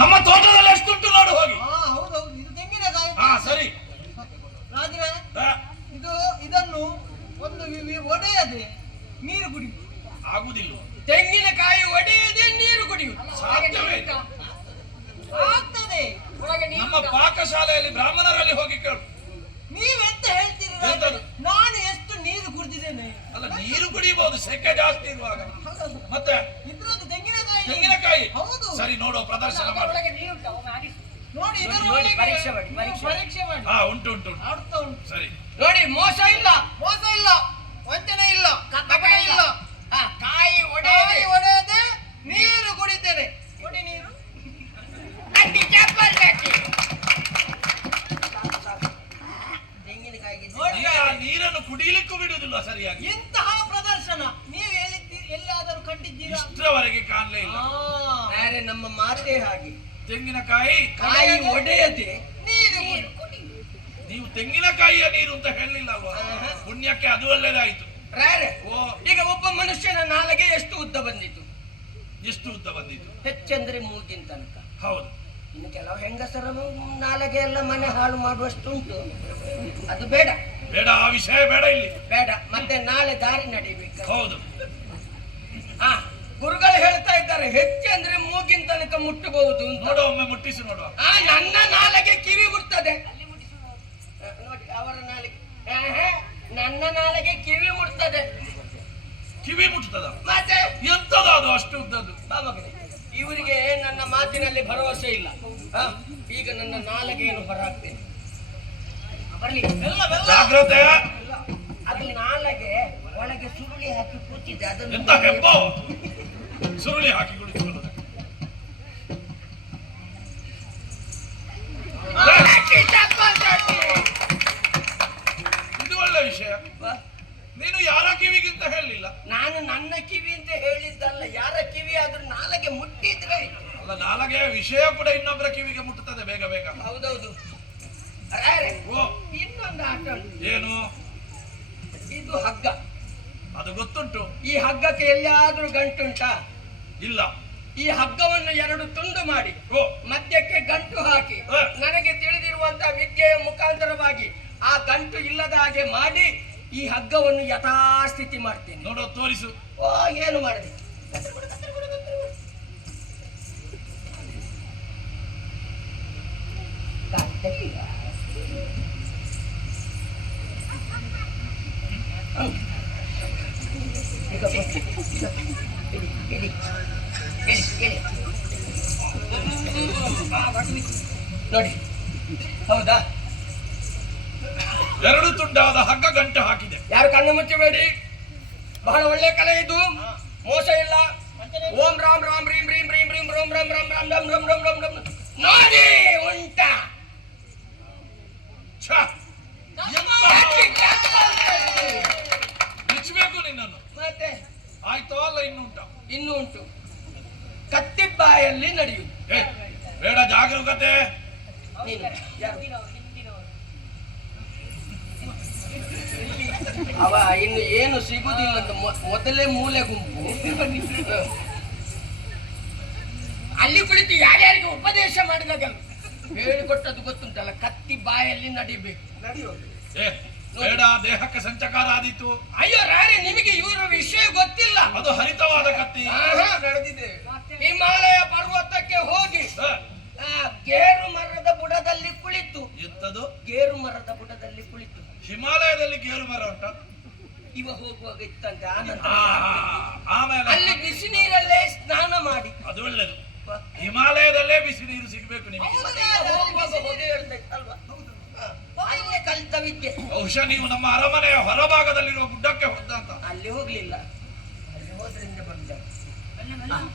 ನಮ್ಮ ತೋಟದಲ್ಲಿ ಎಷ್ಟುಂಟು ನೋಡು ಹೋಗಿ. ಹೌದೌದು, ಇದು ತೆಂಗಿನಕಾಯಿ. ಸರಿ ರಾಜರೇ, ಇದನ್ನು ಒಂದು ಒಡೆಯದೆ ನೀರು ಕುಡಿಯುವುದು ಆಗುದಿಲ್ಲ. ತೆಂಗಿನಕಾಯಿ ಒಡೆಯದೆ ನೀರು ಕುಡಿಯುವುದು ಸಾಧ್ಯವೇ? ಆಗ್ತದೆ. ನಮ್ಮ ಪಾಕಶಾಲೆಯಲ್ಲಿ ಬ್ರಾಹ್ಮಣರಲ್ಲಿ ಹೋಗಿ ಕೇಳು. ನೀವೆಂತ ಹೇಳ್ತೀರಿ? ನಾನು ಎಷ್ಟು ನೀರು ಕುಡಿದಿದ್ದೇನೆ. ಅಲ್ಲ, ನೀರು ಕುಡಿಯಬಹುದು ಸೆಕೆ ಜಾಸ್ತಿ ಇರುವಾಗ. ಮತ್ತೆ ಇದ್ರದ್ದು ತೆಂಗಿನಕಾಯಿ. ತೆಂಗಿನಕಾಯಿ. ಹೌದು. ಸರಿ, ನೋಡುವ ಪ್ರದರ್ಶನ ಮಾಡಿ. ನೋಡಿ, ಪರೀಕ್ಷೆ ಮಾಡಿ. ಉಂಟು ಉಂಟು ಅರ್ಥ ಉಂಟು. ಸರಿ ನೋಡಿ, ಮೋಸ ಇಲ್ಲ, ವಂಚನೆ ಇಲ್ಲ, ಕಪಟ ಇಲ್ಲ. ಕಾಯಿ ಒಡೆಯದೆ ನೀರು ಕುಡಿತೇನೆ. ಕೊಡಿ ನೀರು. ತೆಂಗಿನಕಾಯಿಗೆ ನೀರನ್ನು ಕುಡಿಯಲಿಕ್ಕೂ ಬಿಡುವುದಿಲ್ಲ ಸರಿಯಾಗಿ. ಇಂತಹ ಪ್ರದರ್ಶನ ನೀವು ಎಲ್ಲಾದರೂ ಕಂಡಿದ್ದೀರಾ? ಇಷ್ಟರವರೆಗೆ ಕಾಣಲೇ ಇಲ್ಲ. ನಮ್ಮ ಮಾತೇ ಹಾಗೆ. ತೆಂಗಿನಕಾಯಿ ಕಾಯಿ ಒಡೆಯದೆ ನೀರು. ನೀವು ತೆಂಗಿನಕಾಯಿಯ ನೀರು ಅಂತ ಹೇಳಲಿಲ್ಲ ಅಲ್ವಾ? ಪುಣ್ಯಕ್ಕೆ ಅದು ಒಳ್ಳೇದಾಯ್ತು. ಈಗ ಒಬ್ಬ ಮನುಷ್ಯನ ನಾಲಗೆ ಎಷ್ಟು ಉದ್ದ ಬಂದಿತ್ತು? ಎಷ್ಟು ಉದ್ದ ಬಂದಿತ್ತು? ಹೆಚ್ಚಂದ್ರೆ ಮೂಗಿನ ತನಕ. ಹೌದು. ಇನ್ನು ಕೆಲವು ಹೆಂಗಸರ ನಾಲಗೆ ಎಲ್ಲ ಮನೆ ಹಾಳು ಮಾಡುವಷ್ಟು ಉಂಟು. ಅದು ಬೇಡ ಬೇಡ, ಆ ವಿಷಯ ಬೇಡ ಇಲ್ಲಿ. ಬೇಡ. ಮತ್ತೆ ನಾಳೆ ದಾರಿ ನಡೀಬೇಕು. ಹೌದು. ಗುರುಗಳು ಹೇಳ್ತಾ ಇದ್ದಾರೆ, ಹೆಚ್ಚಂದ್ರೆ ಮೂಗಿನ ತನಕ ಮುಟ್ಟಬಹುದು. ನೋಡುವ, ಒಮ್ಮೆ ಮುಟ್ಟಿಸಿ ನೋಡುವ. ನನ್ನ ನಾಲಗೆ ಕಿವಿ ಮುಟ್ತದೆ. ನೋಡಿ, ಅವರ ನಾಲಿಗೆ. ನನ್ನ ನಾಲಿಗೆ ಕಿವಿ ಮುಟ್ತದೆ. ಕಿವಿ ಮುಟ್ತದ? ಮತ್ತೆ ಎಂತದ ಅದು ಅಷ್ಟು ಉದ್ದದ್ದು? ಇವರಿಗೆ ನನ್ನ ಮಾತಿನಲ್ಲಿ ಭರವಸೆ ಇಲ್ಲ. ಈಗ ನನ್ನ ನಾಲಿಗೆಯನ್ನು ಹೊರಹಾಕ್ತೇನೆ. ಬರ್ಲಿ. ಜಾಗ್ರತೆ. ಅದು ನಾಲಿಗೆ ಒಳಗೆ ಸುರುಳಿ ಹಾಕಿ ಕೂತಿದೆ. ಅದನ್ನು ಎಂತ ಹೆಬ್ಬ ಸುರುಳಿ ಹಾಕಿ ಕುಳಿತುಕೊಳ್ಳುವುದು. ಇದು ಒಳ್ಳೆ ವಿಷಯ. ನೀನು ಯಾರ ಕಿವಿಗಿಂತ ಹೇಳಲಿಲ್ಲ. ನಾನು ನನ್ನ ಕಿವಿ ಅಂತ ಹೇಳಿದ್ದಲ್ಲ. ಯಾರ ಕಿವಿ ಆದ್ರೂ ನಾಲಿಗೆ ಮುಟ್ಟಿದ್ರೆ. ಅಲ್ಲ, ನಾಲಿಗೆ ವಿಷಯ ಕೂಡ ಇನ್ನೊಬ್ಬರ ಕಿವಿಗೆ ಮುಟ್ಟುತ್ತದೆ ಬೇಗ ಬೇಗ. ಹೌದೌದು. ಇನ್ನೊಂದು ಆಟ. ಏನು? ಇದು ಹಗ್ಗ. ಅದು ಗೊತ್ತುಂಟು. ಈ ಹಗ್ಗಕ್ಕೆ ಎಲ್ಲಿಯಾದ್ರೂ ಗಂಟುಂಟಾ? ಇಲ್ಲ. ಈ ಹಗ್ಗವನ್ನು ಎರಡು ತುಂಡು ಮಾಡಿ ಮಧ್ಯಕ್ಕೆ ಗಂಟು ಹಾಕಿ ನನಗೆ ತಿಳಿದಿರುವಂತಹ ವಿದ್ಯೆಯ ಮುಖಾಂತರವಾಗಿ ಆ ಗಂಟು ಇಲ್ಲದ ಹಾಗೆ ಮಾಡಿ ಈ ಹಗ್ಗವನ್ನು ಯಥಾಸ್ಥಿತಿ ಮಾಡ್ತೇನೆ. ನೋಡು, ತೋರಿಸು. ಏನು ಮಾಡಿದೆ? ನೋಡಿ, ಹೌದಾ? ಎರಡು ತುಂಡಾದ ಹಗ್ಗ ಗಂಟು ಹಾಕಿದೆ. ಯಾರು ಕಣ್ಣು ಮುಚ್ಚಬೇಡಿ. ಬಹಳ ಒಳ್ಳೆ ಕಲೆ ಇದು, ಮೋಸ ಇಲ್ಲ. ಓಂ ರಾಮ್ ರಾಮ್ ರೀಂ ರೀಂ ರೀಂ ರೀಂ ರೋಮ್ ರಾಮ್ ರಾಮ್ ರಾಮ್ ರಾಮ್ ರಾಮ್ ರಾಮ್ ರಾಮ್ ರಾಮ್. ನೋಡಿ, ಉಂಟ ಬಿಚ್ಚಬೇಕು ನಿನ್ನನ್ನು. ಮತ್ತೆ ಆಯ್ತೋ ಅಲ್ಲ? ಇನ್ನುಂಟ? ಇನ್ನೂ ಉಂಟು. ಕತ್ತಿಬ್ಬಾಯಲ್ಲಿ ನಡೆಯುವುದು. ಬೇಡ, ಜಾಗರೂಕತೆ. ಅವ ಇನ್ನು ಏನು ಸಿಗುದಿಲ್ಲ. ಮೊದಲೇ ಮೂಲೆ ಗುಂಪು. ಅಲ್ಲಿ ಕುಳಿತು ಯಾರ್ಯಾರಿಗೆ ಉಪದೇಶ ಮಾಡಿದಾಗ ಹೇಳಿಕೊಟ್ಟದ್ದು ಗೊತ್ತುಂಟಲ್ಲ, ಕತ್ತಿ ಬಾಯಲ್ಲಿ ನಡಿಬೇಕು. ಬೇಡ, ದೇಹಕ್ಕೆ ಸಂಚಕಾರ ಆದೀತು. ಅಯ್ಯೋ ರಾಣಿ, ನಿಮಗೆ ಇವರ ವಿಷಯ ಗೊತ್ತಿಲ್ಲ. ಅದು ಹರಿತವಾದ ಕತ್ತಿ. ನಡೆದಿದೆ. ಹಿಮಾಲಯ ಪರ್ವತಕ್ಕೆ ಹೋಗಿ ಗೇರು ಮರದ ಬುಡದಲ್ಲಿ ಕುಳಿತು. ಎಂತದು? ಗೇರು ಮರದ ಬುಡದಲ್ಲಿ ಕುಳಿತು. ಹಿಮಾಲಯದಲ್ಲಿ ಗೇರು ಮರ ಉಂಟ? ಇವ ಹೋಗುವಾಗ ಇತ್ತಂತೆ. ಆಮೇಲೆ ಅಲ್ಲಿ ಬಿಸಿ ನೀರಲ್ಲೇ ಸ್ನಾನ ಮಾಡಿ. ಅದು ಒಳ್ಳೇದು. ಹಿಮಾಲಯದಲ್ಲೇ ಬಿಸಿ ನೀರು ಸಿಗ್ಬೇಕು ನಿಮಗೆ. ಹೋಗುವಾಗ ಹೊಗೆ ಹೇಳ್ತೈತಲ್ವಾ? ಅಲ್ಲೇ ಕಲಿತ ವಿದ್ಯೆ. ಬಹುಶಃ ನೀವು ನಮ್ಮ ಅರಮನೆಯ ಹೊರಭಾಗದಲ್ಲಿರುವ ಗುಡ್ಡಕ್ಕೆ ಹೋದಂತ. ಅಲ್ಲಿ ಹೋಗ್ಲಿಲ್ಲ. ಅಲ್ಲಿ ಹೋದ್ರಿಂದ ಬಂದ.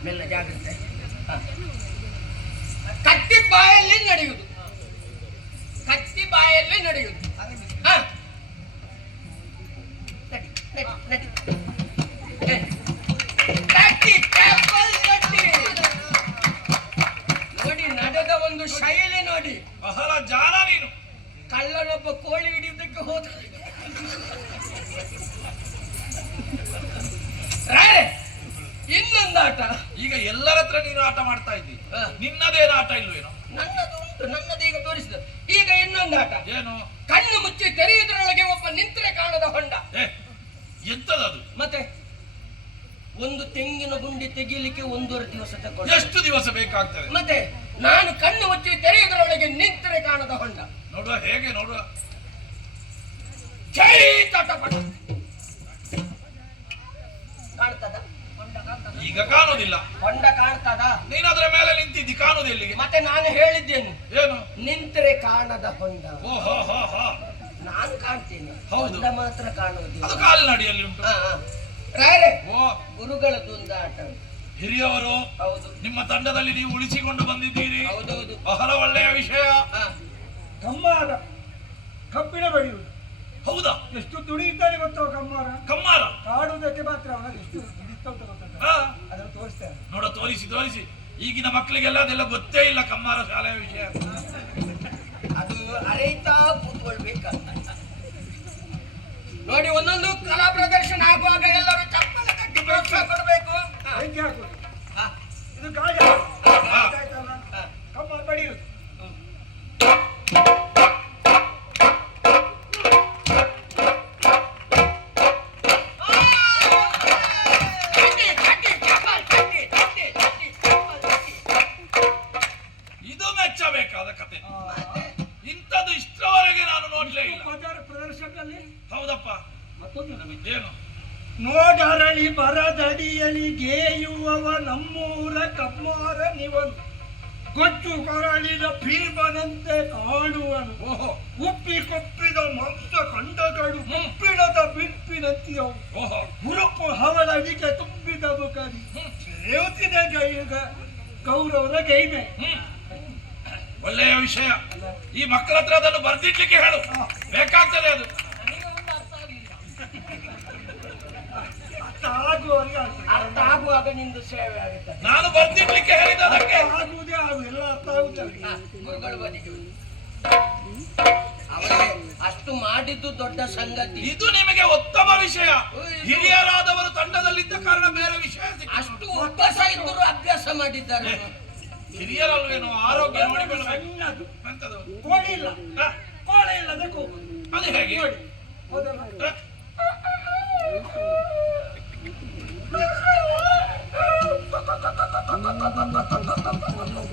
ಮೆಲ್ಲ, ಜಾಗ್ರತೆ. ಕತ್ತಿ ಬಾಯಲ್ಲಿ ನಡೆಯುವುದು. ಕತ್ತಿ ಬಾಯಲ್ಲಿ ನಡೆಯುವುದು. ನೋಡಿ, ನಡೆದ ಒಂದು ಶೈಲಿ ನೋಡಿ. ಬಹಳ ಜಾಣ ನೀನು. ಕಳ್ಳನೊಬ್ಬ ಕೋಳಿ ಹಿಡಿಯುವುದಕ್ಕೆ ಹೋದ. ಇನ್ನೊಂದು ಆಟ. ಈಗ ಎಲ್ಲರ ಹತ್ರ ನೀನು ಆಟ ಮಾಡ್ತಾ ಇದ್ದಿ, ಹ. ನಿನ್ನದೇನು ಆಟ ಇಲ್ವೇನೋ? ನನ್ನದು ಉಂಟು, ನನ್ನದು ಈಗ ತೋರಿಸಿದ. ಈಗ ಇನ್ನೊಂದು ಆಟ. ಏನು? ಕಣ್ಣು ಮುಚ್ಚಿ ತೆರೆಯುವುದರೊಳಗೆ ಒಬ್ಬ ನಿಂತರೆ ಕಾಣದ ಹೊಂಡ. ಎಂತದದು? ಮತ್ತೆ ಒಂದು ತೆಂಗಿನ ಗುಂಡಿ ತೆಗೀಲಿಕ್ಕೆ 1.5 ದಿವಸ ತಗೊಂಡು. ಎಷ್ಟು ದಿವಸ ಬೇಕಾಗ್ತದೆ? ಮತ್ತೆ ನಾನು ಕಣ್ಣು ಮುಚ್ಚಿ ತೆರೆಯುವುದರೊಳಗೆ ನಿಂತರೆ ಕಾಣದ ಹೊಂಡ. ನೋಡುವ, ಹೇಗೆ ನೋಡುವ. ಜೈ ತಟಪಟ. ಕಾಣ್ತದ ಹೊಂಡ? ಕಾಣ್ತದ? ಈಗ ಕಾಣುದಿಲ್ಲ. ಹೊಂಡ ಕಾಣ್ತದ? ನೀನು ಅದರ ಮೇಲೆ ನಿಂತಿದ್ದಿ, ಕಾಣುದು ಎಲ್ಲಿಗೆ? ಮತ್ತೆ ನಾನು ಹೇಳಿದ್ದೇನೆ ಏನು? ನಿಂತರೆ ಕಾಣದ ಹೊಂಡ. ಓಹೋ ಹೋ ಹೋ. ನಾನು ಕಾಣ್ತೇನೆ, ಹೌದು. ಹೊಂಡ ಮಾತ್ರ ಕಾಣುವುದಿಲ್ಲ. ಅದು ಕಾಲ್ನಡಿಯಲ್ಲಿ ಉಂಟು. ರಾಯರೇ, ಓ, ಗುರುಗಳದ್ದು ಒಂದು ಆಟ. ಹಿರಿಯವರು ಹೌದು ನಿಮ್ಮ ತಂಡದಲ್ಲಿ ನೀವು ಉಳಿಸಿಕೊಂಡು ಬಂದಿದ್ದೀರಿ, ಹೌದೌದು. ಬಹಳ ಒಳ್ಳೆಯ ವಿಷಯ. ಕಮ್ಮಾರ ಕಬ್ಬಿಣ ಬೆಳೆಯುವುದು. ಹೌದಾ? ಎಷ್ಟು ದುಡಿಯುತ್ತಾನೆ ಗೊತ್ತೋ ಕಮ್ಮಾರ. ಕಮ್ಮಾರ ಕಾಡುವುದಕ್ಕೆ ಮಾತ್ರ ಅವನಲ್ಲಿ ಎಷ್ಟು ದುಡಿತಾ ಉಂಟು ಗೊತ್ತುಂಟ. ಹಾ. ಅದನ್ನು ತೋರಿಸ್ತೇನೆ. ನೋಡ, ತೋರಿಸಿ ತೋರಿಸಿ. ಈಗಿನ ಮಕ್ಕಳಿಗೆಲ್ಲ ಅದೆಲ್ಲ ಗೊತ್ತೇ ಇಲ್ಲ ಕಮ್ಮಾರ ಶಾಲೆಯ ವಿಷಯ. ಅದು ಅರಿತಾ ಕೂತ್ಕೊಳ್ಬೇಕಂತ ನೋಡಿ. ಒಂದೊಂದು ಕಲಾ ಪ್ರದರ್ಶನ ಆಗುವಾಗ ಎಲ್ಲರೂ ಚಪ್ಪಲಿ ಕಟ್ಟಿ ಪ್ರೋತ್ಸಾಹ ಕೊಡಬೇಕು. ಬೆಂಕಿ ಹಾಕುವುದು. ಹಾ. ಇದು ಗಾಳಿ ಹಾ. ಆಯ್ತಲ್ಲ? ಕಮ್ಮಾರ ಬಡಿಯುವುದು. ಇದು ಮೆಚ್ಚಬೇಕಾದ ಕತೆ. ಇಂಥದ್ದು ಇಷ್ಟರವರೆಗೆ ನಾನು ನೋಡ್ಲೇ ಇಲ್ಲ. ಕೋಚಾರ ಪ್ರದರ್ಶನದಲ್ಲಿ ಹೌದಪ್ಪ. ಮತ್ತೊಂದು ಏನು? ನೋಡರಳಿ ಬರದಡಿಯಲಿ ಗೇಯುವವ ನಮ್ಮೂರ ಕಮ್ಮಾರ ನಿವನು. ಗೊಚ್ಚು ಕೊರಳಿದ ಭೀಮನಂತೆ ಕಾಣುವನು. ಓಹೋ ಉಪ್ಪಿ ಕೊಪ್ಪಿದ ಮಾಂಸ ಕಂಡಗಳು ಮುಪ್ಪಿಡದ ಬಿಪ್ಪಿನಂತಿಯವು. ಓಹೋ. ಹುರುಪು ಹವಳವಿಗೆ ತುಂಬಿದ ಮುಖರಿ ರೇವುತ್ತಿದೆ ಗೈಗ ಗೌರವದ ಗೈಮೆ. ಒಳ್ಳೆಯ ವಿಷಯ. ಈ ಮಕ್ಕಳ ಹತ್ರ ಅದನ್ನು ಬರ್ದಿಡ್ಲಿಕ್ಕೆ ಹೇಳು, ಬೇಕಾಗ್ತದೆ ಅದು. ಆಗುವವರಿಗೆ ಆಗ್ತದೆ. ಅರ್ಥ ಆಗುವಾಗ ನಿಂದು ಸೇವೆ ಆಗುತ್ತದೆ. ನಾನು ಬರ್ದಿಡ್ಲಿಕ್ಕೆ ಹೇಳಿದ ಅದಕ್ಕೆ. ಆಗುವುದೇ ಆಗು, ಎಲ್ಲ ಅರ್ಥ ಆಗುತ್ತದೆ. ಗುರುಗಳು ಬದಿಗೆ ಅವರೇ ಅಷ್ಟು ಮಾಡಿದ್ದು ದೊಡ್ಡ ಸಂಗತಿ. ಇದು ನಿಮಗೆ ಉತ್ತಮ ವಿಷಯ. ಹಿರಿಯರಾದವರು ತಂಡದಲ್ಲಿದ್ದ ಕಾರಣ ಬೇರೆ ವಿಷಯ ಸಿಕ್ಕಿತು. ಅಷ್ಟು ಉಪವಾಸ ಇದ್ದರೂ ಅಭ್ಯಾಸ ಮಾಡಿದ್ದಾರೆ. ಹಿರಿಯರಲ್ವೇನೋ ಆರೋಗ್ಯ ನೋಡಿಕೊಳ್ಳಬೇಕು. ಸಣ್ಣದು. ಎಂತದು? ಕೋಳಿ ಇಲ್ಲ, ಹ? ಕೋಳಿ ಇಲ್ಲದೆ ಕೂಗು. ಅದು ಹೇಗೆ? ನೋಡಿ, ಹೌದಲ್ಲ? ಹ?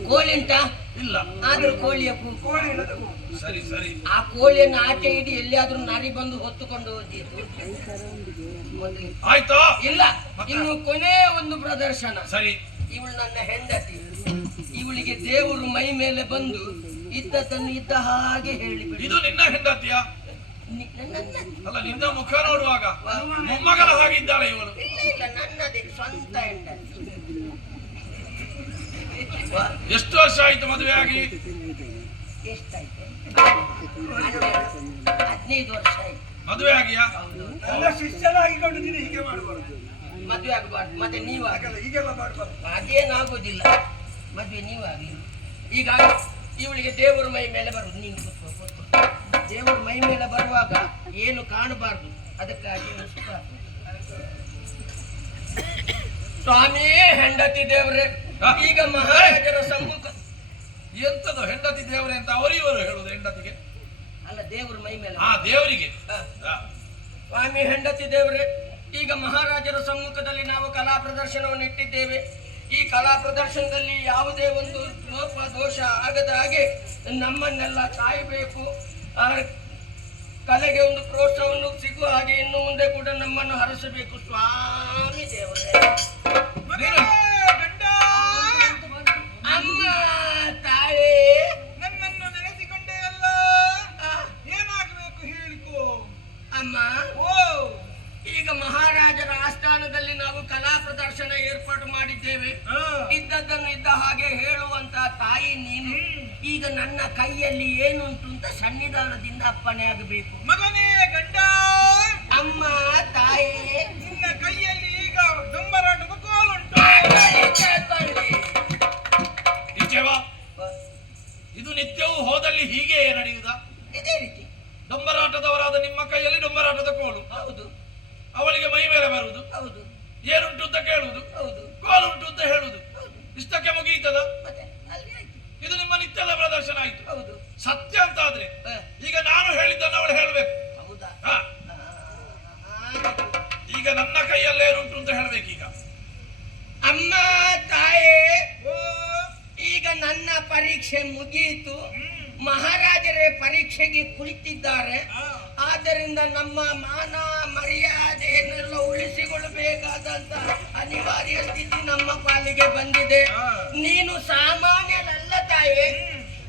ಕೋಳಿ ಉಂಟಾ? ಇಲ್ಲ. ಆದ್ರೂ ಕೋಳಿಯ ಕೂಗು. ಕೋಳಿ ಇಲ್ಲದೆ ಕೂಗು. ಸರಿ ಸರಿ. ಆ ಕೋಳಿಯನ್ನು ಆಚೆ ಇಡಿ ಎಲ್ಲಿಯಾದ್ರೂ ನರಿ ಬಂದು ಹೊತ್ತುಕೊಂಡು ಹೋದಿತ್ತು ಮೊದಲು. ಆಯ್ತಾ? ಇಲ್ಲ, ಇನ್ನು ಕೊನೆ ಒಂದು ಪ್ರದರ್ಶನ. ಸರಿ. ಇವಳು ನನ್ನ ಹೆಂಡತಿ. ಇವಳಿಗೆ ದೇವರು ಮೈ ಮೇಲೆ ಬಂದು ಇದ್ದದ್ದನ್ನು ಇದ್ದ ಹಾಗೆ ಹೇಳಿಬಿಡಿ. ಇದು ನಿನ್ನ ಹೆಂಡತಿಯ? ಅಲ್ಲ, ನಿನ್ನ ಮುಖ ನೋಡುವಾಗ ಮೊಮ್ಮಗಳ ಹಾಗಿದ್ದಾಳೆ ಇವಳು. ಇಲ್ಲ ಇಲ್ಲ, ನನ್ನದೇ ಸ್ವಂತ ಹೆಂಡತಿ. ಎಷ್ಟು ವರ್ಷ ಆಯ್ತು ಮದುವೆ ಆಗಿ? ಎಷ್ಟಾಯ್ತು? 15 ವರ್ಷ ಆಯ್ತು. ಮದುವೆ ಆಗಿಯಾ? ಎಲ್ಲ ಶಿಷ್ಯನಾಗಿಕೊಂಡು ನೀನು ಹೀಗೆ ಮಾಡಬಾರ್ದು. ಮದುವೆ ಆಗಬಾರ್ದು. ಮತ್ತೆ ನೀವು ಹಾಗೆಲ್ಲ ಹೀಗೆಲ್ಲ ಮಾಡಬಾರ್ದು. ಹಾಗೇನಾಗುದಿಲ್ಲ. ಮದುವೆ ನೀವು ಆಗಲಿ. ಈಗ ಇವಳಿಗೆ ದೇವರ ಮೈ ಮೇಲೆ ಬರುದು. ನೀನು ಗೊತ್ತು. ದೇವರ ಮೈ ಮೇಲೆ ಬರುವಾಗ ಏನು ಕಾಣಬಾರ್ದು, ಅದಕ್ಕಾಗಿ ಸ್ವಾಮಿ ಹೆಂಡತಿ ದೇವ್ರೆ. ಈಗ ಮಹಾರಾಜರ ಸಮ್ಮುಖ. ಎಂತದು ಹೆಂಡತಿ ದೇವರೇ ಅಂತ ಅವರಿವರು ಹೇಳುದು ಹೆಂಡತಿಗೆ? ಅಲ್ಲ, ದೇವರ ಮೈ ಮೇಲೆ. ಆ ದೇವರಿಗೆ. ಸ್ವಾಮಿ ಹೆಂಡತಿ ದೇವ್ರೆ, ಈಗ ಮಹಾರಾಜರ ಸಮ್ಮುಖದಲ್ಲಿ ನಾವು ಕಲಾ ಪ್ರದರ್ಶನವನ್ನು ಇಟ್ಟಿದ್ದೇವೆ. ಈ ಕಲಾ ಪ್ರದರ್ಶನದಲ್ಲಿ ಯಾವುದೇ ಒಂದು ಲೋಪ ದೋಷ ಆಗದ ಹಾಗೆ ನಮ್ಮನ್ನೆಲ್ಲ ಕಾಯಬೇಕು. ಆ ಕಲೆಗೆ ಒಂದು ಪ್ರೋತ್ಸಾಹವನ್ನು ಸಿಗುವ ಹಾಗೆ ಇನ್ನು ಮುಂದೆ ಕೂಡ ನಮ್ಮನ್ನು ಹರಸಬೇಕು ಸ್ವಾಮಿ ದೇವರೇ. ಅಮ್ಮ ತಾಯಿ, ನನ್ನನ್ನು ನೆನೆಸಿಕೊಂಡೇ ಅಲ್ಲ, ಏನಾಗಬೇಕು ಹೇಳಿಕೋ ಅಮ್ಮ. ಓ, ಈಗ ಮಹಾರಾಜರ ಆಸ್ಥಾನದಲ್ಲಿ ನಾವು ಕಲಾ ಪ್ರದರ್ಶನ ಏರ್ಪಾಡು ಮಾಡಿದ್ದೇವೆ. ಇದ್ದದ್ದನ್ನು ಇದ್ದ ಹಾಗೆ ಹೇಳುವಂತ ತಾಯಿ ನೀನು. ಈಗ ನನ್ನ ಕೈಯಲ್ಲಿ ಏನುಂಟು ಅಂತ ಸನ್ನಿಧಾನದಿಂದ ಅಪ್ಪಣೆ ಆಗಬೇಕು. ಮಗನೇ ಗಂಡ, ಅಮ್ಮ ತಾಯಿ, ನಿನ್ನ ಕೈಯಲ್ಲಿ ಈಗ ಡೊಂಬರಾಟ ಕೋಲುಂಟು. ನಿತ್ಯವಾ? ಇದು ನಿತ್ಯವೂ ಹೋದಲ್ಲಿ ಹೀಗೆ ನಡೆಯುವುದಾ? ಇದೇ ರೀತಿ ಡೊಂಬರಾಟದವರಾದ ನಿಮ್ಮ ಕೈಯಲ್ಲಿ ಡೊಂಬರಾಟದ ಕೋಲು, ಹೌದು ಅವಳಿಗೆ ಮೈ ಮೇಲೆ ಬರುವುದು. ಹೌದು. ಏನುಂಟು ಅಂತ ಕೇಳುವುದು, ಹೌದು ಕೋಲುಂಟು ಅಂತ ಹೇಳುವುದು, ಇಷ್ಟಕ್ಕೆ ಮುಗಿಯಿತದ? ಮತ್ತೆ ಅಲ್ಲಿ ಆಯ್ತು. ಇದು ನಿಮ್ಮ ನಿತ್ಯದ ಪ್ರದರ್ಶನ ಆಯ್ತು. ಹೌದು ಸತ್ಯ ಅಂತ ಆದ್ರೆ ಈಗ ನಾನು ಹೇಳಿದ್ದನ್ನು ಅವಳು ಹೇಳ್ಬೇಕು. ಹೌದಾ ಹ. ಈಗ ನನ್ನ ಕೈಯಲ್ಲೇ ಏನುಂಟು ಅಂತ ಹೇಳ್ಬೇಕೀಗ. ಅಮ್ಮ ತಾಯೇ, ಈಗ ನನ್ನ ಪರೀಕ್ಷೆ ಮುಗಿಯಿತು. ಮಹಾರಾಜರೇ ಪರೀಕ್ಷೆಗೆ ಕುಳಿತಿದ್ದಾರೆ. ಆದ್ದರಿಂದ ನಮ್ಮ ಮಾನ ಮರ್ಯಾದೆಯನ್ನೆಲ್ಲ ಉಳಿಸಿಕೊಳ್ಳಬೇಕಾದಂತ ಅನಿವಾರ್ಯ ಸ್ಥಿತಿ ನಮ್ಮ ಪಾಲಿಗೆ ಬಂದಿದೆ. ನೀನು ಸಾಮಾನ್ಯನಲ್ಲ ತಾಯೇ.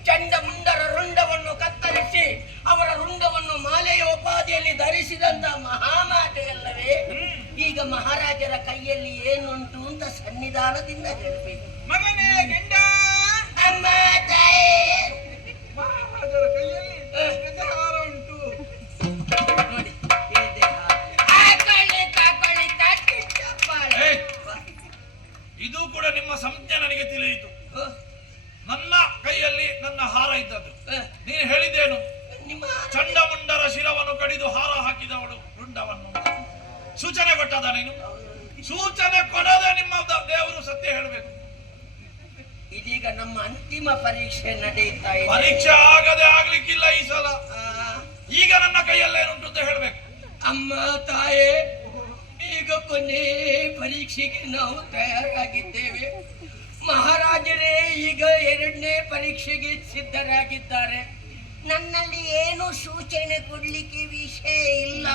ಚಂಡಮುಂಡರ ರುಂಡವನ್ನು ಕತ್ತರಿಸಿ ಅವರ ರುಂಡವನ್ನು ಮಾಲೆಯ ಉಪಾಧಿಯಲ್ಲಿ ಧರಿಸಿದಂತ ಮಹಾಮಾತೆಯಲ್ಲವೇ. ಈಗ ಮಹಾರಾಜರ ಕೈಯಲ್ಲಿ ಏನುಂಟು ಅಂತ ಸನ್ನಿಧಾನದಿಂದ ಹೇಳಬೇಕು. ಮಗನೇ ಗಂಡ, ಅಮ್ಮ ತಾಯೇ, ಮಹಾರಾಜರ ಕೈಯಲ್ಲಿ ಗಜಹಾರ ಉಂಟು. ನೋಡಿ ಈ ದೇಹ ಕಾಕೊಳ್ಳಿ ಕಾಕೊಳ್ಳಿ ತಟ್ಟಿ ಚಪ್ಪಾಳೆ. ಏ, ಇದು ಕೂಡ ನಿಮ್ಮ ಸಂಜ್ಞೆ ನನಗೆ ತಿಳಿಯಿತು. ನನ್ನ ಕೈಯಲ್ಲಿ ನನ್ನ ಹಾರ ಇದ್ದದ್ದು. ನೀನು ಹೇಳಿದ್ದೇನು? ನಿಮ್ಮ ಚಂಡಮುಂಡರ ಶಿರವನ್ನು ಕಡಿದು ಹಾರ ಹಾಕಿದವಳು ರುಂಡವನ್ನು. ಸೂಚನೆ ಕೊಟ್ಟದ ನೀನು? ಸೂಚನೆ ಕೊಡದೆ ನಿಮ್ಮ ದೇವರು ಸತ್ಯ ಹೇಳಬೇಕು. ಇದೀಗ ನಮ್ಮ ಅಂತಿಮ ಪರೀಕ್ಷೆ ನಡೆಯುತ್ತಾ ಇದೆ. ಪರೀಕ್ಷೆ ಆಗದೆ ಆಗ್ಲಿಕ್ಕಿಲ್ಲ ಈ ಸಲ. ಈಗ ನನ್ನ ಕೈಯಲ್ಲೇನುಂಟು ಅಂತ ಹೇಳ್ಬೇಕು. ಅಮ್ಮ ತಾಯೇ, ಈಗ ಕೊನೆ ಪರೀಕ್ಷೆಗೆ ನಾವು ತಯಾರಾಗಿದ್ದೇವೆ. ಮಹಾರಾಜರೇ ಈಗ 2ನೇ ಪರೀಕ್ಷೆಗೆ ಸಿದ್ಧರಾಗಿದ್ದಾರೆ. ನನ್ನಲ್ಲಿ ಏನು ಸೂಚನೆ ಕೊಡ್ಲಿಕ್ಕೆ ವಿಷಯ ಇಲ್ಲ.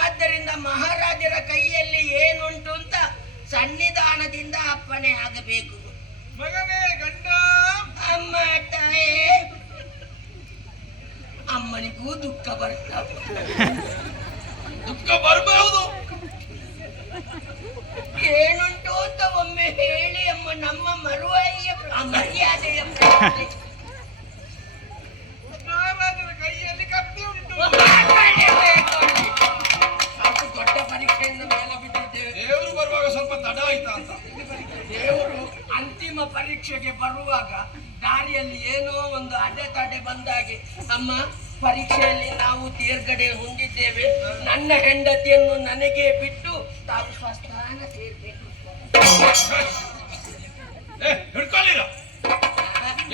ಆದ್ದರಿಂದ ಮಹಾರಾಜರ ಕೈಯಲ್ಲಿ ಏನುಂಟು ಅಂತ ಸನ್ನಿಧಾನದಿಂದ ಅಪ್ಪಣೆ ಆಗಬೇಕು. ಮಗನೇ ಗಂಡ, ಅಮ್ಮ ತಾಯೇ, ಅಮ್ಮನಿಗೂ ದುಃಖ ಬರ್ತಾ ದುಃಖ ಬರಬಹುದು. ಏನುಂಟು ಅಂತ ಒಮ್ಮೆ ಹೇಳಿ ಅಮ್ಮ. ನಮ್ಮ ಮರ್ಯಾದೆಯ ಮಹಾರಾಜರ ಕೈಯಲ್ಲಿ ಕತ್ತಿ ಉಂಟು. ಸಾಕು, ದೊಡ್ಡ ಪರೀಕ್ಷೆಯಿಂದ ಮೇಲೆ ಬಿಟ್ಟಿದ್ದೇವೆ. ದೇವರು ಬರುವಾಗ ಸ್ವಲ್ಪ ತಡ ಆಯ್ತಾ ಅಂತ. ದೇವರು ಅಂತಿಮ ಪರೀಕ್ಷೆಗೆ ಬರುವಾಗ ದಾರಿಯಲ್ಲಿ ಏನೋ ಒಂದು ಅಡೆತಡೆ ಬಂದಾಗೆ, ಅಮ್ಮ ಪರೀಕ್ಷೆಯಲ್ಲಿ ನಾವು ತೇರ್ಗಡೆ ಹೊಂದಿದ್ದೇವೆ. ನನ್ನ ಹೆಂಡತಿಯನ್ನು ನನಗೆ ಬಿಟ್ಟು ತಾವು ಸ್ವಸ್ಥಾನ ಸೇರ್ಬೇಕು. ಹಿಡ್ಕೊಳ್ಳಿರ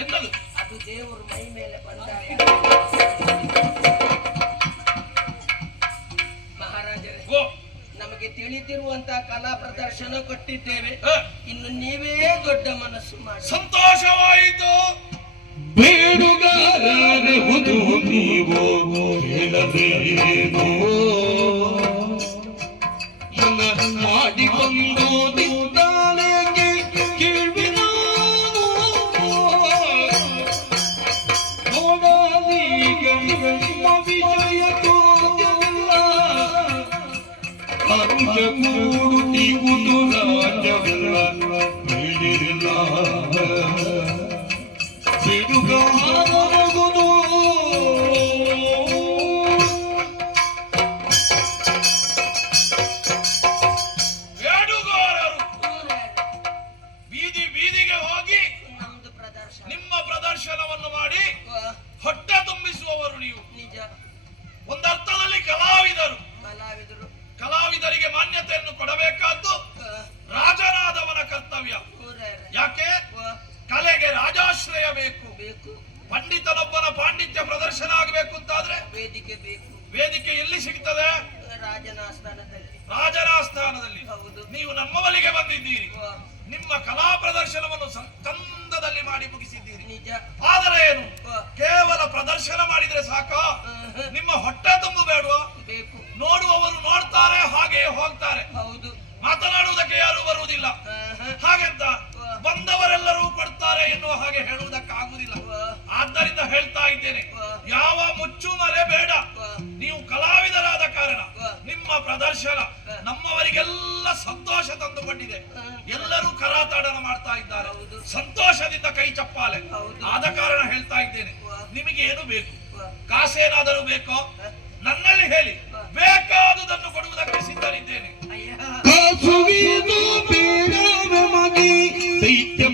ಎಂತದು? ಅದು ದೇವರು ಮೈ ಮೇಲೆ ಬಂದಾಗ. ಮಹಾರಾಜರೇ, ಓ, ನಮಗೆ ತಿಳಿದಿರುವಂತಹ ಕಲಾ ಪ್ರದರ್ಶನ ಕೊಟ್ಟಿದ್ದೇವೆ. ಹ, ಇನ್ನು ನೀವೇ ದೊಡ್ಡ ಮನಸ್ಸು ಮಾಡಿ. ಸಂತೋಷವಾಯಿತು. ಬೇಡುಗಾರರುವುದು ನೀವು ಹೇಳದೇನೋ ಮನ ಮಾಡಿಕೊಂಡು ನಿಂತಾಳೆಗೆ ಕೇಳ್ವಿನ ನೋಡಲೀಗ ನಿಮ್ಮ ವಿಷಯ ತೋರಿಲ್ಲ. ಅಂಜ ಕೂಡುತ್ತಿ ಕುತುರಾಜವಲ್ಲ ಹೇಳಿರಲ್ಲ. ಬಿಡುಗಾರರಗುದು ಬೇಡುಗಾರರು ಬೀದಿ ಬೀದಿಗೆ ಹೋಗಿ ನಮ್ದು ಪ್ರದರ್ಶನ ನಿಮ್ಮ ಪ್ರದರ್ಶನವನ್ನು ಮಾಡಿ ಹೊಟ್ಟೆ ತುಂಬಿಸುವವರು ನೀವು. ನಿಜ. ಒಂದರ್ಥದಲ್ಲಿ ಕಲಾವಿದರು. ಕಲಾವಿದರು ಕಲಾವಿದರಿಗೆ ಮಾನ್ಯತೆಯನ್ನು ಕೊಡಬೇಕಾದ್ದು ರಾಜನಾದವನ ಕರ್ತವ್ಯ. ಯಾಕೆ? ಕಲೆಗೆ ರಾಜಾಶ್ರಯ ಬೇಕು. ಬೇಕು, ಪಂಡಿತನೊಬ್ಬನ ಪಾಂಡಿತ್ಯ ಪ್ರದರ್ಶನ ಆಗಬೇಕು ಅಂತಾದ್ರೆ ವೇದಿಕೆ ಬೇಕು. ವೇದಿಕೆ ಎಲ್ಲಿ ಸಿಗ್ತದೆ? ರಾಜನ ಆಸ್ಥಾನದಲ್ಲಿ. ರಾಜನ ಆಸ್ಥಾನದಲ್ಲಿ. ಹೌದು. ನೀವು ನಮ್ಮ ಬಳಿಗೆ ಬಂದಿದ್ದೀರಿ. ನಿಮ್ಮ ಕಲಾ ಪ್ರದರ್ಶನವನ್ನು ಚಂದದಲ್ಲಿ ಮಾಡಿ ಮುಗಿಸಿದ್ದೀರಿ. ನಿಜ. ಆದರೆ ಏನು, ಕೇವಲ ಪ್ರದರ್ಶನ ಮಾಡಿದ್ರೆ ಸಾಕ? ನಿಮ್ಮ ಹೊಟ್ಟೆ ತುಂಬು ಬೇಡುವ? ಬೇಕು. ನೋಡುವವರು ನೋಡ್ತಾರೆ, ಹಾಗೆಯೇ ಹೋಗ್ತಾರೆ. ಹೌದು. ಮಾತನಾಡುವುದಕ್ಕೆ ಯಾರು ಬರುವುದಿಲ್ಲ. ಹಾಗೆಂತ ಬಂದವರೆಲ್ಲರೂ ಕೊಡ್ತಾರೆ ಎನ್ನುವ ಹಾಗೆ ಹೇಳುವುದಕ್ಕಾಗುವುದಿಲ್ಲ. ಆದ್ದರಿಂದ ಹೇಳ್ತಾ ಇದ್ದೇನೆ, ಯಾವ ಮುಚ್ಚು ಮರೆ ಬೇಡ. ನೀವು ಕಲಾವಿದರಾದ ಕಾರಣ ನಿಮ್ಮ ಪ್ರದರ್ಶನ ನಮ್ಮವರಿಗೆಲ್ಲ ಸಂತೋಷ ತಂದುಕೊಂಡಿದೆ. ಎಲ್ಲರೂ ಕರಾತಾಡನ ಮಾಡ್ತಾ ಇದ್ದಾರೆ. ಸಂತೋಷದಿಂದ ಕೈ ಚಪ್ಪಾಲೆ. ಆದ ಕಾರಣ ಹೇಳ್ತಾ ಇದ್ದೇನೆ, ನಿಮಗೆ ಏನು ಬೇಕು? ಕಾಸೇನಾದರೂ ಬೇಕೋ? ನನ್ನಲ್ಲಿ ಹೇಳಿ, ಬೇಕಾದುದನ್ನು ಕೊಡುವುದಕ್ಕೆ ಸಿದ್ಧರಿದ್ದೇನೆ. ಕಾಸುವೀನು ಬೇಡವೆ ಮಗಿ ದೈತ್ಯ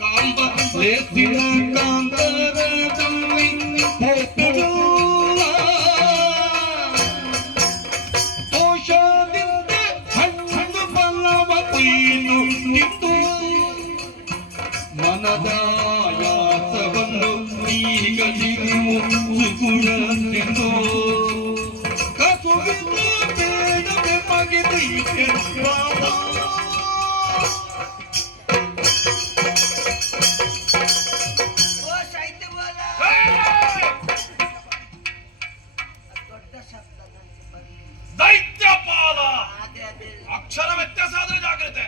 ಕಾಂಬ ಲೇಸಿನ ಕಾಂತರದಲ್ಲಿ ಹೋಗುವ ಆದಾಯಾಸವನ್ನು ಈಗ ನೀವು ಸುಗುಣದೆಂದು ಕಸುವಿನ ಬೇಡವೆ ಮಗೆ ದೈತ್ಯ ಬಾಧ. ಓ ಸಾಹಿತ್ಯ ಬೋಲ ದೊಡ್ಡ ಶಬ್ದ ನನಗೆ ಬರ್ಲಿಲ್ಲ. ದೈತ್ಯಪಾಲ ಅದೇ ಅದೇ ಅಕ್ಷರ ವ್ಯತ್ಯಾಸ ಆದ್ರೆ ಜಾಗ್ರತೆ.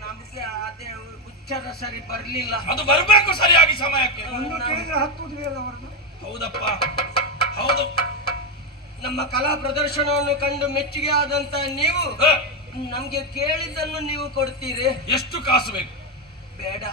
ನಮ್ಗೆ ಅದೇ ಉಚ್ಚಾರ ಸರಿ ಬರ್ಲಿಲ್ಲ. ಅದು ಬರ್ಬೇಕು ಸರಿಯಾಗಿ ಸಮಯಕ್ಕೆ. ಒಂದು ಕೇಳಿದ್ರೆ 10 ತಿಳಿಯದವರದ್ದು. ಹೌದಪ್ಪ ಹೌದು. ನಮ್ಮ ಕಲಾ ಪ್ರದರ್ಶನವನ್ನು ಕಂಡು ಮೆಚ್ಚುಗೆ ಆದಂತ ನೀವು ಹ, ನಮ್ಗೆ ಕೇಳಿದ್ದನ್ನು ನೀವು ಕೊಡ್ತೀರಿ. ಎಷ್ಟು ಕಾಸು ಬೇಕು? ಬೇಡ,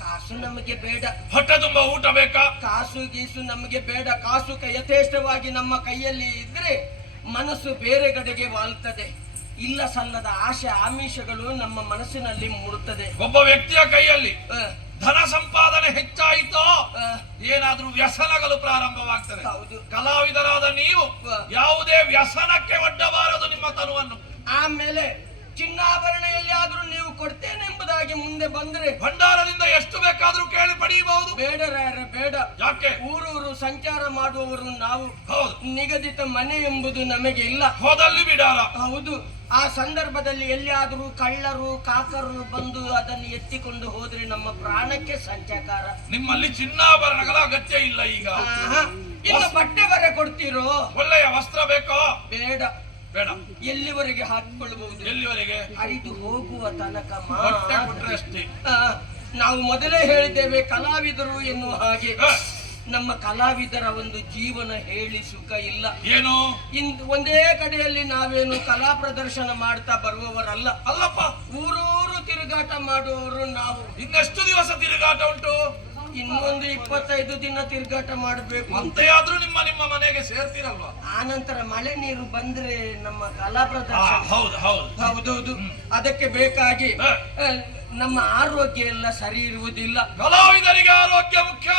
ಕಾಸು ನಮಗೆ ಬೇಡ. ಹೊಟ್ಟೆ ತುಂಬಾ ಊಟ ಬೇಕಾ? ಕಾಸು ಗೀಸು ನಮಗೆ ಬೇಡ. ಕಾಸು ಯಥೇಷ್ಟವಾಗಿ ನಮ್ಮ ಕೈಯಲ್ಲಿ ಇದ್ರೆ ಮನಸ್ಸು ಬೇರೆ ಕಡೆಗೆ ವಾಲ್ತದೆ. ಇಲ್ಲ ಸಲ್ಲದ ಆಶೆ ಆಮಿಷಗಳು ನಮ್ಮ ಮನಸ್ಸಿನಲ್ಲಿ ಮೂಡುತ್ತದೆ. ಒಬ್ಬ ವ್ಯಕ್ತಿಯ ಕೈಯಲ್ಲಿ ಆ, ಧನ ಸಂಪಾದನೆ ಹೆಚ್ಚಾಯಿತೋ ಆ, ಏನಾದ್ರೂ ವ್ಯಸನಗಳು ಪ್ರಾರಂಭವಾಗ್ತದೆ. ಹೌದು. ಕಲಾವಿದರಾದ ನೀವು ಯಾವುದೇ ವ್ಯಸನಕ್ಕೆ ಒಡ್ಡಬಾರದು ನಿಮ್ಮ ತನುವನ್ನು. ಆಮೇಲೆ ಚಿನ್ನಾಭರಣ ಎಲ್ಲಿಯಾದ್ರೂ ನೀವು ಕೊಡ್ತೇನೆಂಬುದಾಗಿ ಮುಂದೆ ಬಂದ್ರೆ ಭಂಡಾರದಿಂದ ಎಷ್ಟು ಬೇಕಾದ್ರೂ ಕೇಳಿ ಪಡೆಯಬಹುದು. ಬೇಡ ರಾಯರೇ, ಬೇಡ. ಯಾಕೆ? ಊರೂರು ಸಂಚಾರ ಮಾಡುವವರು ನಾವು. ಹೌದು. ನಿಗದಿತ ಮನೆ ಎಂಬುದು ನಮಗೆ ಇಲ್ಲ. ಹೋದಲ್ಲಿ ಬಿಡಾರ. ಹೌದು. ಆ ಸಂದರ್ಭದಲ್ಲಿ ಎಲ್ಲಿಯಾದರೂ ಕಳ್ಳರು ಕಾಕರು ಬಂದು ಅದನ್ನು ಎತ್ತಿಕೊಂಡು ಹೋದ್ರೆ ನಮ್ಮ ಪ್ರಾಣಕ್ಕೆ ಸಂಚಕಾರ. ನಿಮ್ಮಲ್ಲಿ ಚಿನ್ನಾಭರಣಗಳ ಅಗತ್ಯ ಇಲ್ಲ ಈಗ. ಆಹಾ. ಇನ್ನು ಬಟ್ಟೆ ಬರೆ ಕೊಡ್ತೀರೋ? ಒಳ್ಳೆಯ ವಸ್ತ್ರ ಬೇಕೋ? ಬೇಡ. ಬೇಡ. ಎಲ್ಲಿವರೆಗೆ ಹಾಕಿಕೊಳ್ಳಬಹುದು? ಎಲ್ಲಿವರೆಗೆ? ಹರಿದು ಹೋಗುವ ತನಕ ಬಟ್ಟೆ ಮಾತ್ರ. ಕೊಟ್ರೆ ಅಷ್ಟೇ. ಆ, ನಾವು ಮೊದಲೇ ಹೇಳಿದ್ದೇವೆ ಕಲಾವಿದರು ಎನ್ನುವ ಹಾಗೆ. ಹ, ನಮ್ಮ ಕಲಾವಿದರ ಒಂದು ಜೀವನ ಹೇಳಿ ಸುಖ ಇಲ್ಲ. ಏನು? ಒಂದೇ ಕಡೆಯಲ್ಲಿ ನಾವೇನು ಕಲಾ ಪ್ರದರ್ಶನ ಮಾಡ್ತಾ ಬರುವವರಲ್ಲ. ಅಲ್ಲಪ್ಪ, ಊರೂರು ತಿರುಗಾಟ ಮಾಡುವವರು ನಾವು. ಇನ್ನೆಷ್ಟು ದಿವಸ ತಿರುಗಾಟ ಉಂಟು? ಇನ್ನೊಂದು 25 ದಿನ ತಿರುಗಾಟ ಮಾಡಬೇಕು. ಮತ್ತೆ ಆದ್ರೂ ನಿಮ್ಮ ನಿಮ್ಮ ಮನೆಗೆ ಸೇರ್ತೀರಲ್ವಾ? ಆನಂತರ ಮಳೆ ನೀರು ಬಂದ್ರೆ ನಮ್ಮ ಕಲಾ ಆ, ಪ್ರದರ್ಶನ. ಹೌದು ಹೌದು. ಹೌದೌದು. ಅದಕ್ಕೆ ಬೇಕಾಗಿ ಹ. ನಮ್ಮ ಆರೋಗ್ಯ ಎಲ್ಲ ಸರಿ ಇರುವುದಿಲ್ಲ. ಕಲಾವಿದರಿಗೆ ಆರೋಗ್ಯ ಮುಖ್ಯ.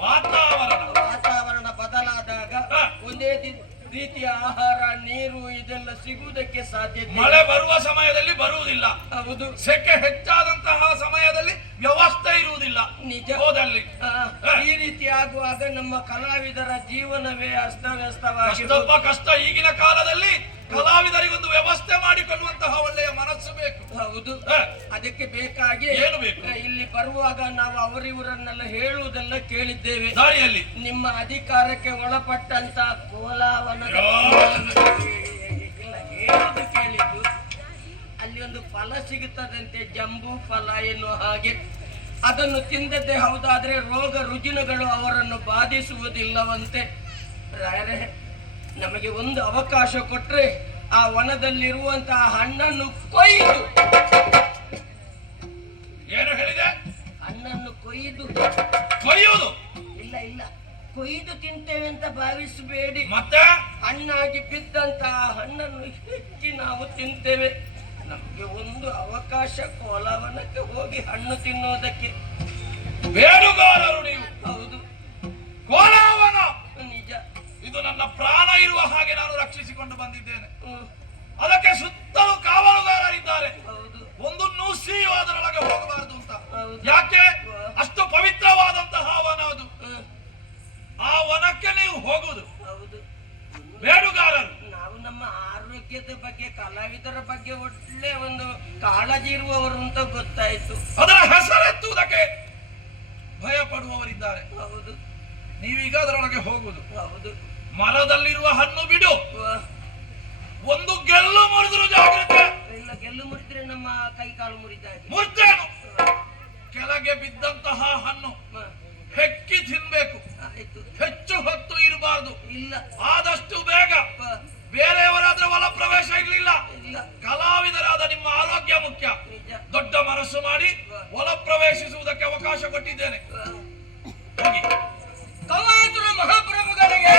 ವಾತಾವರಣ ವಾತಾವರಣ ಬದಲಾದಾಗ ಹ. ಒಂದೇ ರೀತಿಯ ಆಹಾರ ನೀರು ಇದೆಲ್ಲ ಸಿಗುವುದಕ್ಕೆ ಸಾಧ್ಯತೆ ಇಲ್ಲ. ಮಳೆ ಬರುವ ಸಮಯದಲ್ಲಿ ಬರುವುದಿಲ್ಲ. ಹೌದು. ಸೆಕೆ ಹೆಚ್ಚಾದಂತಹ ಸಮಯದಲ್ಲಿ ವ್ಯವಸ್ಥೆ ಇರುವುದಿಲ್ಲ. ನಿಜ. ಹೋದಲ್ಲಿ ಆ, ಈ ರೀತಿ ಆಗುವಾಗ ನಮ್ಮ ಕಲಾವಿದರ ಜೀವನವೇ ಅಸ್ತವ್ಯಸ್ತವಾಗಿ ಕಷ್ಟಪ್ಪ ಕಷ್ಟ. ಈಗಿನ ಕಾಲದಲ್ಲಿ ಕಲಾವಿದರಿಗೊಂದು ವ್ಯವಸ್ಥೆ ಮಾಡಿಕೊಳ್ಳುವಂತಹ ಒಳ್ಳೆಯ ಮನಸ್ಸು ಬೇಕು. ಹೌದು. ಹ, ಅದಕ್ಕೆ ಬೇಕಾಗಿ ಏನು ಬೇಕು? ಇಲ್ಲಿ ಬರುವಾಗ ನಾವು ಅವರಿವರನ್ನೆಲ್ಲ ಹೇಳುವುದೆಲ್ಲ ಕೇಳಿದ್ದೇವೆ. ದಾರಿಯಲ್ಲಿ ನಿಮ್ಮ ಅಧಿಕಾರಕ್ಕೆ ಒಳಪಟ್ಟಂತ ಕೋಲಾವನ ಹೇಳುದು ಕೇಳಿದ್ದು. ಅಲ್ಲಿ ಒಂದು ಫಲ ಸಿಗುತ್ತದಂತೆ, ಜಂಬೂ ಫಲ ಎನ್ನುವ ಹಾಗೆ. ಅದನ್ನು ತಿಂದದ್ದೇ ಹೌದಾದ್ರೆ ರೋಗ ರುಜಿನಗಳು ಅವರನ್ನು ಬಾಧಿಸುವುದಿಲ್ಲವಂತೆ. ರಾಯರೇ, ನಮಗೆ ಒಂದು ಅವಕಾಶ ಕೊಟ್ರೆ ಆ ವನದಲ್ಲಿರುವಂತಹ ಹಣ್ಣನ್ನು ಕೊಯ್ದು. ಏನು ಹೇಳಿದೆ? ಹಣ್ಣನ್ನು ಕೊಯ್ದು. ಕೊಯ್ಯುವುದು? ಇಲ್ಲ ಇಲ್ಲ, ಕೊಯ್ದು ತಿಂತೇವೆ ಅಂತ ಭಾವಿಸಬೇಡಿ. ಮತ್ತೆ ಹಣ್ಣಾಗಿ ಬಿದ್ದಂತಹ ಹಣ್ಣನ್ನು ಹೆಚ್ಚಿ ನಾವು ತಿಂತೇವೆ. ನಮಗೆ ಒಂದು ಅವಕಾಶ ಕೋಲಾವನಕ್ಕೆ ಹೋಗಿ ಹಣ್ಣು ತಿನ್ನುವುದಕ್ಕೆ. ಬೇಡುಗಾರರು ನೀವು. ಹೌದು, ಕೋಲಾವನ ನಿಜ. ಇದು ನನ್ನ ಪ್ರಾಣ ಇರುವ ಹಾಗೆ ನಾನು ರಕ್ಷಿಸಿಕೊಂಡು ಬಂದಿದ್ದೇನೆ. ಹ್ಮ್. ಅದಕ್ಕೆ ಸುತ್ತಲೂ ಕಾವಲುಗಾರರಿದ್ದಾರೆ. ಹೌದು ಒಂದು ನುಸಿಯು ಅದರೊಳಗೆ ಹೋಗಬಾರದು ಅಂತ. ಹೌದು. ಯಾಕೆ? ಅಷ್ಟು ಪವಿತ್ರವಾದಂತಹ ವನ ಅದು. ಹ್ಮ್. ಆ ವನಕ್ಕೆ ನೀವು ಹೋಗುವುದು. ಹೌದು. ಬೇಡುಗಾರರು. ನಾವು ನಮ್ಮ ಆರೋಗ್ಯದ ಬಗ್ಗೆ ಕಲಾವಿದರ ಬಗ್ಗೆ ಒಳ್ಳೆ ಒಂದು ಕಾಳಜಿ ಇರುವವರು ಅಂತ ಗೊತ್ತಾಯ್ತು. ಅದರ ಹೆಸರೆತ್ತುವುದಕ್ಕೆ ಭಯ ಪಡುವವರಿದ್ದಾರೆ. ಹೌದು ನೀವೀಗ ಅದರೊಳಗೆ ಹೋಗುವುದು. ಹೌದು. ಮರದಲ್ಲಿರುವ ಹಣ್ಣು ಬಿಡು. ವ- ಒಂದು ಗೆಲ್ಲು ಮುರಿದ್ರು ಜಾಗ್ರತೆ. ಇಲ್ಲ, ಗೆಲ್ಲು ಮುರಿದ್ರೆ ನಮ್ಮ ಕೈ ಕಾಲು ಮುರಿದಾಗೆ. ಮುರಿದೇನು? ಕೆಳಗೆ ಬಿದ್ದಂತಹ ಹಣ್ಣು ಹೆಕ್ಕಿ ತಿನ್ಬೇಕು. ಆಯ್ತು. ಹೆಚ್ಚು ಹೊತ್ತು ಇರಬಾರ್ದು. ಇಲ್ಲ. ಆದಷ್ಟು ಬೇಗ. ವ- ಬೇರೆಯವರಾದ್ರೆ ಒಳ ಪ್ರವೇಶ ಇರ್ಲಿಲ್ಲ. ಇಲ್ಲ. ಕಲಾವಿದರಾದ ನಿಮ್ಮ ಆರೋಗ್ಯ ಮುಖ್ಯ. ನಿಜ. ದೊಡ್ಡ ಮನಸ್ಸು ಮಾಡಿ ಒಳ ಪ್ರವೇಶಿಸುವುದಕ್ಕೆ ಅವಕಾಶ ಕೊಟ್ಟಿದ್ದೇನೆ. ಹೋಗಿ. ಕವಾತುರ ಮಹಾಪ್ರಭುಗಳಿಗೆ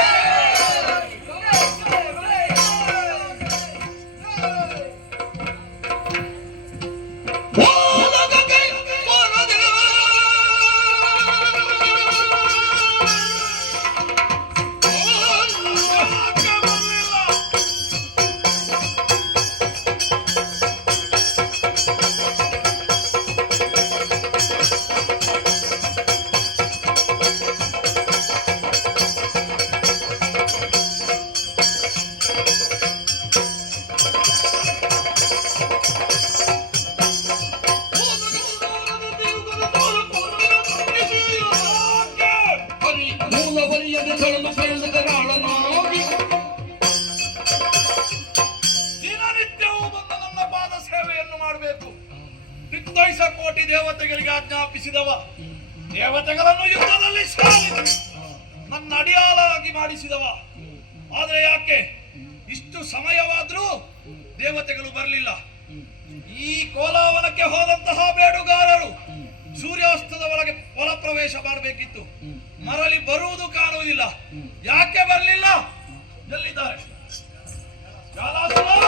ಸೇವೆಯನ್ನು ಮಾಡಬೇಕು. ಪಿತ್ತೈಸ ಕೋಟಿ ದೇವತೆಗಳಿಗೆ ಆಜ್ಞಾಪಿಸಿದವ, ದೇವತೆಗಳನ್ನು ಯುದ್ಧದಲ್ಲಿ ಸಾಲಿಸಿ ನನ್ನ ಅಡಿಯಾಳಾಗಿ ಮಾಡಿಸಿದವ. ಆದ್ರೆ ಯಾಕೆ ಇಷ್ಟು ಸಮಯವಾದ್ರೂ ದೇವತೆಗಳು ಬರಲಿಲ್ಲ? ಈ ಕೋಲಾವನಕ್ಕೆ ಹೋದಂತಹ ಬೇಡುಗಾರರು ಸೂರ್ಯಾಸ್ತದ ಒಳಗೆ ಹೊಲ ಪ್ರವೇಶ ಮಾಡಬೇಕಿತ್ತು, ಮರಳಿ ಬರುವುದು ಕಾಣುವುದಿಲ್ಲ. ಯಾಕೆ ಬರಲಿಲ್ಲ? ಎಲ್ಲಿದ್ದಾರೆ? ಜಾಲಾಸುರ!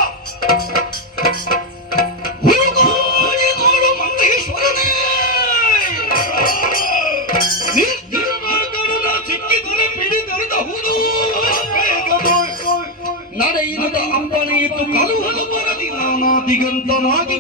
ಹುಡುಗೋಡಿಗೋಡು ಮಂದೇಶ್ವರನೇ! ನಿರ್ಜನ ಮಾರ್ಗದ ಸಿಕ್ಕಿದರೆ ಪಿಡಿದರಿದಹುದು. ನಡೆಯಿದ ಅಪ್ಪಣೆಯಿತು ಕಲುಹಲು ಬರದಿ ನಾನಾ ದಿಗಂತನಾಗಿ